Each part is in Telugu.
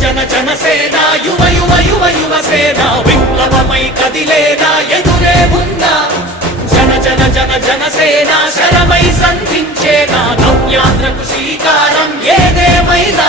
జన జన జన జనసేన యువ యువ యువ యువ సేన విప్లవమై కదిలేదా ఎదురే ఉందా జన జన జన జనసేన శరమై సంధించేనా నవ్యాంధ్రకు శ్రీకారం ఏదేమైనా?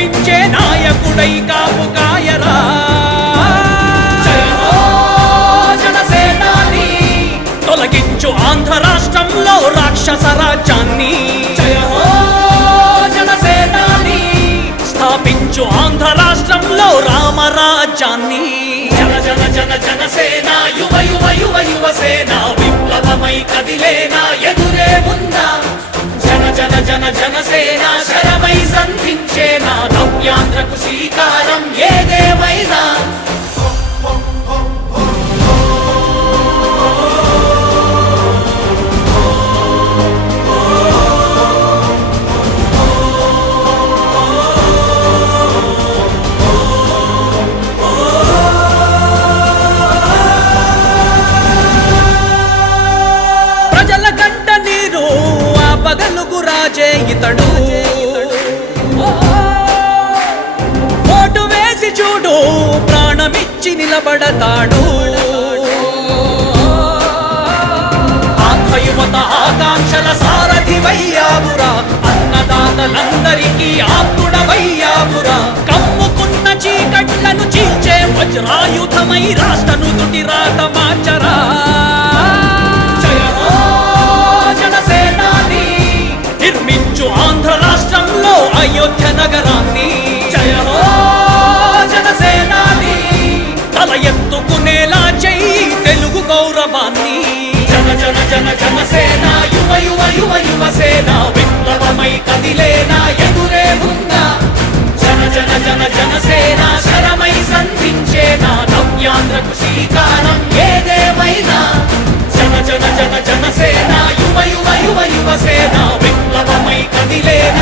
తొలగించు ఆంధ్ర రాష్ట్రంలో రాక్షస రాజ్యాన్ని. స్థాపించు ఆంధ్ర రాష్ట్రంలో రామరాజ్యాన్ని జన జన జన జనసేన యువ యువ యువ యువ సేన విప్లవమై కదిలేనా ఎదురే ఉందా జన జన జన జనసేన పగలుగు రాజే ఇతడు ఓటు వేసి చూడు ప్రాణమిచ్చి నిలబడతాడు. ఆత్మయువత ఆకాంక్షల సారథి వయ్యాబురా అన్నదాతలందరికీ ఆత్ముడవయ్యావురా. కమ్ముకున్న చీకట్లను చీల్చే వజ్రాయుధమై రాష్ట్రను తుటి రాత మార్చరా. అయోధ్య నగరాన్ని జయ హో జనసేనాని తల ఎత్తుకునేలా చెయ్యి తెలుగు గౌరవాన్ని జన జన జన జనసేన యువ యువ యువ యువ సేన విప్లవమై కదిలేనా ఎదురే ఉందా జన జన జన జనసేన శరమై సంధించేనా నవ్యాంధ్రకు శ్రీకారం ఏదేమైనా జన జన జన జనసేన యువ యువ యువ యువ సేన విప్లవమై కదిలేనా